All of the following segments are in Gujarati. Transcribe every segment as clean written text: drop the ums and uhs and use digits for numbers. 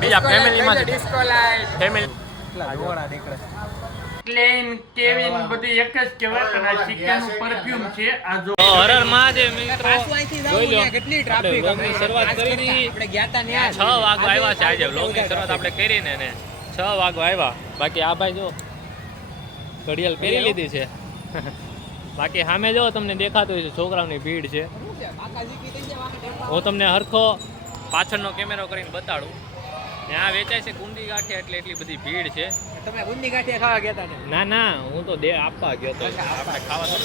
બીજા ફેમિલીમાં ફેમિલી ક્લેન કેવિન બધી એક જ કહેવાય પણ આ ચિકન પરફ્યુમ છે. આ જો હરર મહાદેવ મિત્રો જોઈ લો કેટલી ટ્રાફિક વ્લોગની શરૂઆત કરી હતી. આપણે ગયા તા ન્યા 6 વાગવા આવ્યા છે આજે વ્લોગની શરૂઆત આપણે કરીને ને 6 વાગવા આવ્યા. બાકી આ ભાઈ જો ઘડિયાળ પહેરી લીધી છે. બાકી સામે જો તમને દેખાતું હોય છે છોકરાઓની ભીડ છે. હું તમને હરખો પાછળનો કેમેરો કરીને બતાડું. ત્યાં વેચાય છે ગુંદી ગાંઠિયા એટલે એટલી બધી ભીડ છે. તમે ગુંદી ગાંઠિયા ખાવા ગયા તા ને? ના ના હું તો આપવા ગયો તો આપણે ખાવા તો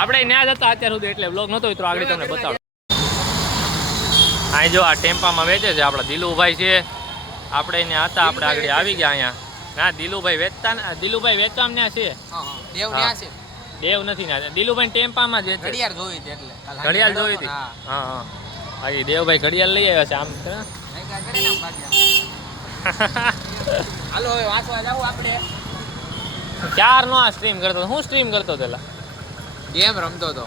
આપણે ન્યા જ હતા અત્યાર સુધી એટલે વ્લોગ નતો તો આગળ તમને બતાડું. અહીં જો આ ટેમ્પામાં વેચે છે આપણા દિલુભાઈ છે. આપણે એને હતા આપણે આગળ આવી ગયા અહીંયા. ના દિલુભાઈ વેચતા ત્યાં છે. દેવ ન્યા છે. દેવ નથી ના દિલુભાઈ ટેમ્પામાં જ છે. ઘડિયાળ જોઈ હતી એટલે ઘડિયાળ જોઈ હતી. હા હા બાકી દેવભાઈ ઘડિયાળ લઈ આવ્યા છે આમ હાલો હવે વાંચવા જાવ આપણે. ચાર નો આ સ્ટ્રીમ કરતો હું સ્ટ્રીમ કરતો પેલા ગેમ રમતો હતો.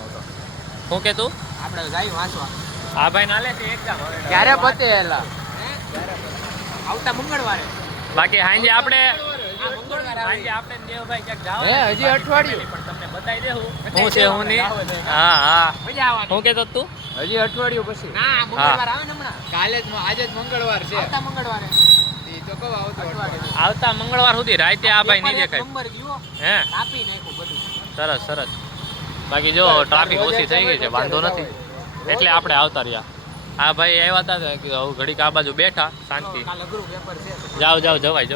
હું કે તું આપણે જાય વાંચવા. આ ભાઈ નાલે છે એક્ઝામ ક્યારે પતે એલા? આવતા મંગળવારે. બાકી હાંજે આપણે મંગળવારે આપણે દેવભાઈ ક્યાંક જાવ હજી અઠવાડિયું પણ તમને બતાવી દેવું હું છે હું નહીં. હા હા મજા આવવાની. હું કેતો તું હજી અઠવાડિયું પછી. ના મંગળવાર આવે ને હમણાં. કાલે જ આજે જ મંગળવાર છે. આવતા મંગળવારે. ઈ તો કહો આવતો અઠવાડિયું. આવતા મંગળવાર સુધી રાતે આ ભાઈ નહીં દેખાય. નંબર ગયો હે કાપી નાખ્યું બધું. સરસ સરસ. બાકી જો ટ્રાફિક ઓછી થઈ ગઈ છે વાંધો નથી એટલે આપણે આવતા રહ્યા. આ ભાઈ આવ્યા હતા કે ઘડીક આ બાજુ બેઠા શાંતિ. કાલ અઘરું પેપર છે. જાવ જવાય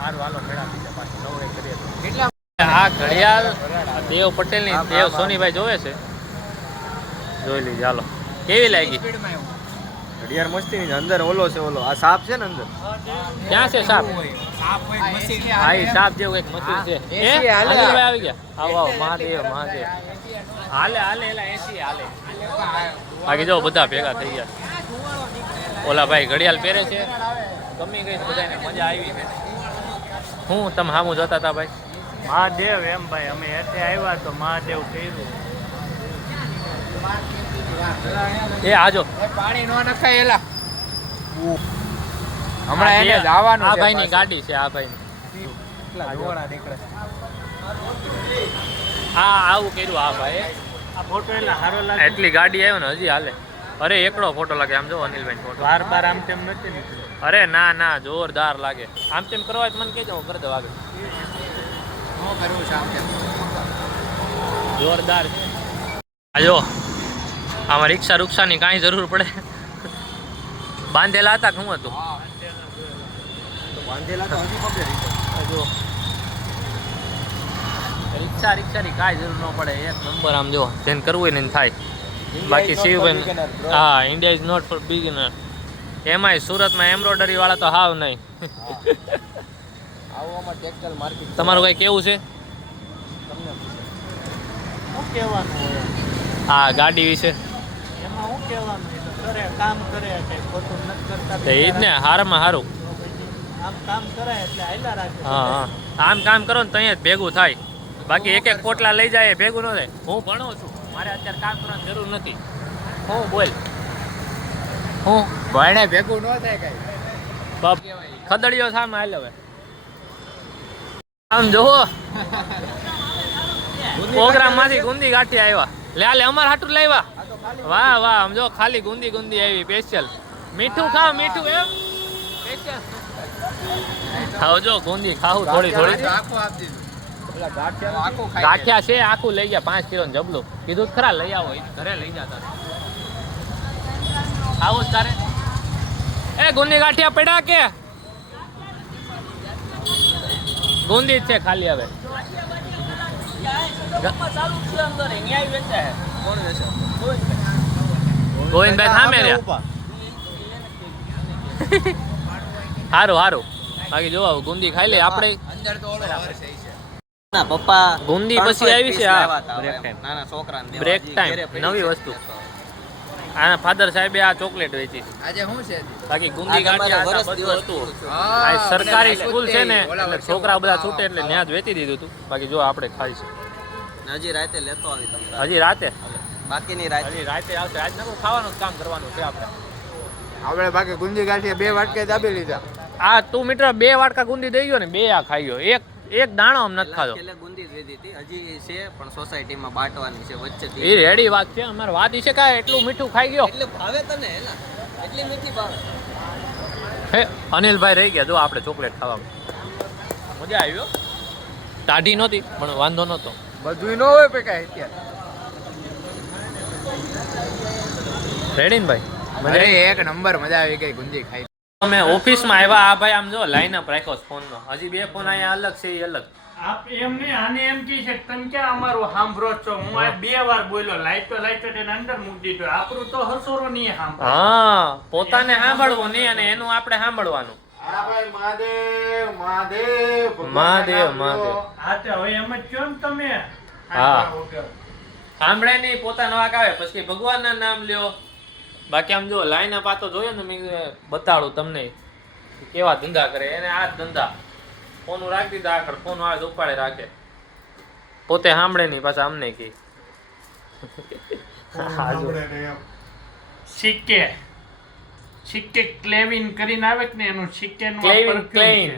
સારું હાલો મેળા બીજા પાછું નવરે કરીએ. આ ઘડિયાળ દેવ પટેલની દેવ સોનીભાઈ જોવે છે જોઈ લીધી હાલો કેવી લાગી સ્પીડમાં આવ્યું. ઘડિયાળ મસ્તી ની અંદર ઓલો છે ઓલો આ સાપ છે ને અંદર ક્યાં છે સાપ સાપ હોય મશીન. હા એ સાપ જેવું કઈક મશીન છે એ અનિલભાઈ આવી ગયા આવો મહાદેવ હાલે એલા 80 હાલે. બાકી જો બધા ભેગા થઈ ગયા. ઓલા ભાઈ ઘડિયાળ પહેરે છે ગમી ગઈ બધાને મજા આવી. હું તમે સામું જોતા હતા ભાઈ મહાદેવ એમ ભાઈ અમે એટલે આવ્યા તો મહાદેવ કર્યું. એ આજો પાણી નો નખાય એલા. હમણાં એને જવાનું આ છે ભાઈની પાછું. ગાડી છે આ ભાઈ કેટલા ડોળા નીકળે હા આવું કર્યું આ ભાઈ આ ફોટો એટલે સારો લાગે એટલી ગાડી આવ્યો ને હજી હાલે. અરે એકડો ફોટો લાગે આમ જો અનિલભાઈ ફોટો બાર આમ તેમ નથી નીકળ્યો. અરે ના જોરદાર લાગે. આમ તેમ કરવા હોય તો મને કહેજો હું કરી દઉં આગળ. શું કરવું છે આમ તેમ? જોરદાર છે. આ જો આમાં રિક્ષાની કાંઈ જરૂર પડે બાંધેલા હતા કે શું હતું બાંધેલા તો હજી ખબર જો રિક્ષાની કાંઈ જરૂર ન પડે. એક નંબર આમ જો જેને કરવું હોય ને એને થાય. બાકી શિવભાઈ હા India is not for beginner. એમાંય સુરતમાં એમ્બ્રોઇડરી વાળા તો હાવ નહીં. આવું ટેક્સટાઇલ માર્કેટ. તમારું કઈ કેવું છે શું કહેવાનું હોય આ ગાડી વિશે? એમાં શું કહેવાનું કરે કામ કરે કઈ ખોટું નથી કરતા. તો એ જ ને હારામાં સારું. આમ કામ કરે એટલે હાલ્યા રાખે. હા આમ કામ કરો ને તો અહીંયા જ ભેગું થાય. બાકી એક પોટલા લઈ જાય એ ભેગું ન થાય. હું ભણું છું મારે અત્યારે કામ કરવાની જરૂર નથી. હું બોલ હું ભણે ભેગું ન થાય કઈ. બાપ ખદડીયો સામે હાલ હવે આમ જોવો પ્રોગ્રામ માંથી ગુંદી ગાંઠી આવ્યા. લે અમાર હાટું લાવ્યા. વાહ આમ જો ખાલી ગુંદી આવી સ્પેશિયલ. મીઠું ખાવ મીઠું એમ સ્પેશિયલ ખાવ જો ગુંદી ખાવું થોડી આખું આપી દીધું. પેલા આખું ખાઈ ગાંઠિયા છે આખું લઈ ગયા 5 કિલો જબલું કીધું જ ખરા લઈ આવો ઘરે લઈ જતા આવું જ તારે. એ ગુંદી ગાંઠિયા પડ્યા કે ગુંદી જ છે ખાલી હવે ગોવિંદભાઈ સામે રહ્યા સારું બાકી જો ગુંદી ખાઈ લે આપણે. અંદર તો ઓલો હર છે. ના પપ્પા ગુંદી પછી આવી છે આ નાના છોકરાને બ્રેક ટાઈમ નવી વસ્તુ. આના ફાધર સાહેબે આ ચોકલેટ વેચી. આજે શું છે? બાકી ગુંદી ગાંઠિયા બધું હતું. આ સરકારી સ્કૂલ છે ને એટલે છોકરા બધા છૂટે એટલે ત્યાં જ વેચી દીધું હતું. બાકી જો આપણે ખાઈ છે હજી રાતે લેતો આવી તમને હજી રાતે બાકીની રાત હજી રાતે આવશે. આજ નકરું ખાવાનું જ કામ કરવાનું છે આપણે. આપણે બાકી ગુંજી ગાંઠિયા 2 વાટકે દાબી લીધા. આ તું મિત્ર 2 વાટકા ગુંદી દઈ ગયો ને 2 આ ખાઈ ગયો. એક દાણો આમ નથી ખાધો. છેલ્લે ગુંદી જ લીધી હતી હજી છે પણ સોસાયટીમાં બાંટવાની છે વચ્ચેથી એ રેડી વાત છે. અમારે વાત ઈ છે કાંઈ એટલું મીઠું ખાઈ ગયો. એટલે ભાવે તને હે ને એટલી મીઠી ભાવે હે અનિલભાઈ રહી ગયા. જો આપણે ચોકલેટ ખાવામાં મજા આવી હો. ટાઢી નહોતી પણ વાંધો નહોતો. બધુંય ન હોય પે કાંઈ અત્યારે. રેડી ને ભાઈ? અરે એક નંબર મજા આવી ગઈ ગુંજી ખાઈ. અમે ઓફિસમાં આવ્યા. આ ભાઈ આમ જો લાઈન અપ રાખ્યો છે ફોનનો. હજી 2 ફોન અહીંયા અલગ છે એ અલગ. આપ એમ નહીં આને એમ કહી છે કે તમે ક્યાં અમારું સાંભળો છો હું આ 2 વાર બોલ્યો લાઈટ એને અંદર મૂકી દીધો આપણું તો હસોરો નહીં સાંભળો હા પોતાને સાંભળવું નહીં અને એનું આપણે સાંભળવાનું. હા ભાઈ મહાદેવ મહાદેવ મહાદેવ મહાદેવ. હા તો હવે એમ જ કહો ને તમે હા. સાંભળે નહીં પોતાનો વાંક આવે પછી ભગવાનના નામ લ્યો. બાકી આમ જો લાઈન અપ આતો જોયો ને મેં બતાડું તમને કેવા ધંધા કરે. એને આ જ ધંધા ફોન રાખી દીધા આગળ. ફોન આવે તો ઉપાડે રાખે. પોતે સાંભળે નહીં પાછા અમને કી. સિક્કે સિક્કે ક્લેવિન કરીને આવે કે ને એનું સિક્કેનું ક્લેવિન, ક્લેઇન.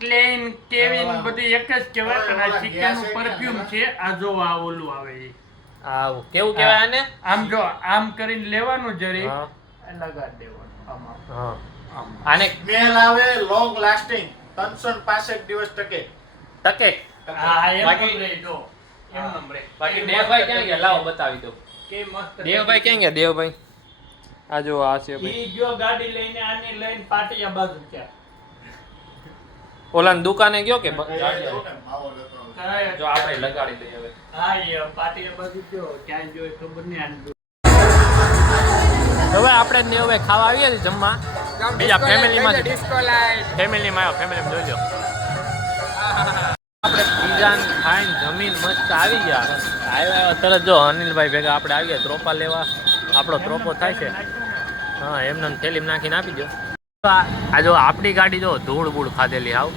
ક્લેઇન કેવિન બધી એક જ કહેવાય પણ આ સિક્કેનું પરફ્યુમ છે. આ જો આ ઓલું આવે એ આવું કેવું કહેવાય આને? આમ જો આમ કરીને લેવાનું જરી હા. લગાડ દેવાનું આમાં હા. આમ આને સ્મેલ આવે લોંગ લાસ્ટિંગ 365 દિવસ ટકે. તકે. હા એમ બાકી- નંબરે જો એમ નંબરે બાકી દેવભાઈ ક્યાં ગયા? લાવો બતાવી દો. કે મસ્ત દેવભાઈ ક્યાં ગયા? દેવભાઈ આ જો આ છે ભાઈ. ઈ ગયો ગાડી લઈને આની લઈને પાટિયા બાજુ ક્યાં ઓલાની દુકાને ગયો કે માવો લેતો આવે. જો આપણે લગાડી દઈએ હવે. હા એ પાટિયા બાજુ ગયો ક્યાં જોઈ ખબર નહીં આની હવે આપણે જ ને હવે ખાવા આવીએ છીએ જમવા. બીજા ફેમિલીમાં ડિસ્કો લાઈટ. ફેમિલીમાં આવ્યો. ફેમિલીમાં જોઈજો. આપણે પીઝા ખાઈને જમીન મસ્ત આવી ગયા. આવ્યા તરત જો અનિલભાઈ ભેગા આપણે આવી ગયા ત્રોપા લેવા. આપણો ત્રોપો થાય છે. હા એમને થેલીમાં નાખીને આપી દો. આ જો આપણી ગાડી જો ધૂળ બૂળ ખાધેલી હાવ.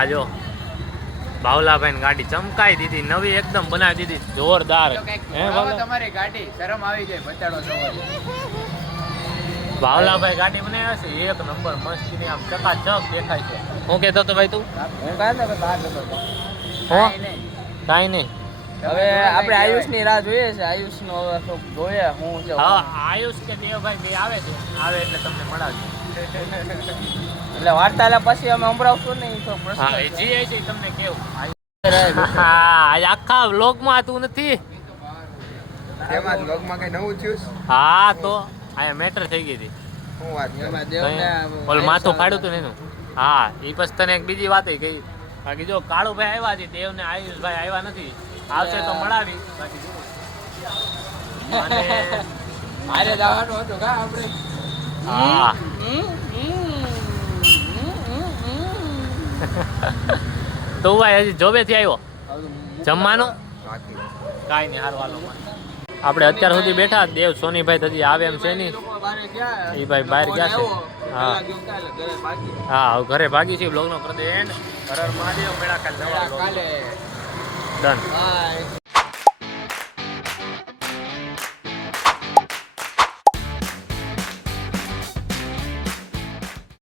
આ જો ભાવલાભાઈ ગાડી ચમકાઈ દીધી નવી એકદમ બનાવી દીધી જોરદાર. તો કંઈક હે બોલાવો ભાવલા? તમારી ગાડી શરમ આવી જાય બચાડો છો. ભાવલાભાઈ ગાડી બનાવ્યા છે એક નંબર મસ્તીની આમ ચકાચક દેખાય છે. હું કહેતો તો ભાઈ તું? હું કાંઈ ને બહાર જતો હતો હો કાંઈ નહીં. હવે આપણે આયુષની રાહ જોઈએ છે આયુષનો હવે થોડુંક જોઈએ હું છે હા આયુષ કે દેવભાઈ બે આવે છે. આવે એટલે તમને મળાવજો. એટલે વાર્તાલાપ પછી અમે સંભળાવશું ને એ તો હા એ પ્રશ્ન જે છે એ તમને કેવું. હા આખા વ્લોગમાં તું નથી. તેમાં જ લોગમાં કઈ નવું થયું છે? હા તો આ મેટર થઈ ગઈ હતી. શું વાત છે? એમાં દેવને ઓલું માથું ફાડ્યું હતું ને એનું. હા એ પછી તને એક બીજી વાત ગઈ. બાકી જો કાળુભાઈ આવ્યા છે દેવ ને આયુષભાઈ આવ્યા નથી. આવશે તો મળાવી. બાકી જો. અને મારે જવાનું હતું કા આપણે. હા તો ભાઈ હજી જોબેથી આવ્યો જમવાનું કાંઈ નહીં હારવાલો. આપણે અત્યાર સુધી બેઠા દેવ સોનીભાઈ તો હજી આવે એમ છે નહીં. એ ભાઈ બહાર ગયા છે. હા હા હવે ઘરે ભાગી છે. બ્લોગનો પ્રતિ એન્ડ હર હર મહાદેવ. મેળા કાલે જવાનું. કાલે ડન. બાય